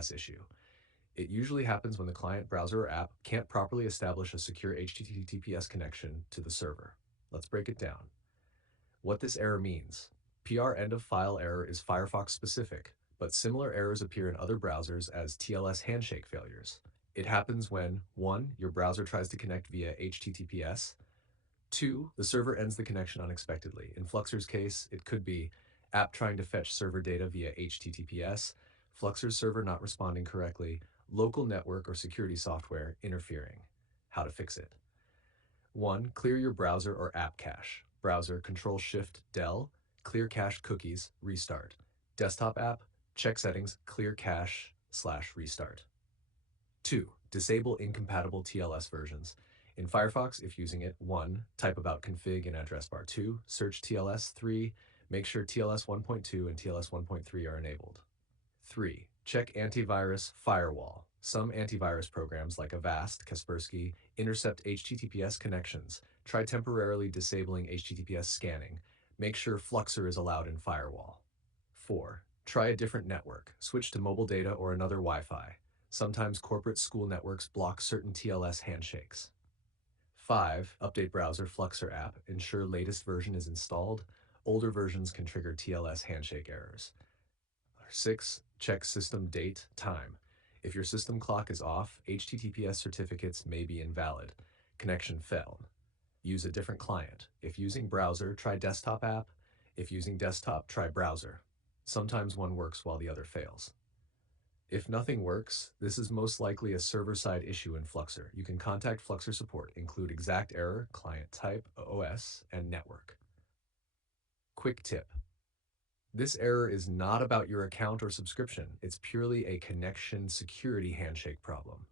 TLS issue. It usually happens when the client, browser, or app can't properly establish a secure HTTPS connection to the server. Let's break it down. What this error means. PR end of file error is Firefox specific, but similar errors appear in other browsers as TLS handshake failures. It happens when 1. Your browser tries to connect via HTTPS. 2. The server ends the connection unexpectedly. In Fluxer's case, it could be app trying to fetch server data via HTTPS, Fluxer's server not responding correctly, local network or security software interfering. How to fix it. 1. Clear your browser or app cache. Browser Control-Shift-Del, clear cache cookies, restart. Desktop app, check settings, clear cache/restart. 2. Disable incompatible TLS versions. In Firefox, if using it, 1. Type about config in address bar. 2. Search TLS. 3. Make sure TLS 1.2 and TLS 1.3 are enabled. 3. Check antivirus firewall. Some antivirus programs like Avast, Kaspersky intercept HTTPS connections. Try temporarily disabling HTTPS scanning. Make sure Fluxer is allowed in firewall. 4. Try a different network. Switch to mobile data or another Wi-Fi. Sometimes corporate school networks block certain TLS handshakes. 5. Update browser Fluxer app. Ensure latest version is installed. Older versions can trigger TLS handshake errors. 6. Check system date, time. If your system clock is off, HTTPS certificates may be invalid. Connection failed. Use a different client. If using browser, try desktop app. If using desktop, try browser. Sometimes one works while the other fails. If nothing works, this is most likely a server-side issue in Fluxer. You can contact Fluxer support, include exact error, client type, OS, and network. Quick tip. This error is not about your account or subscription. It's purely a connection security handshake problem.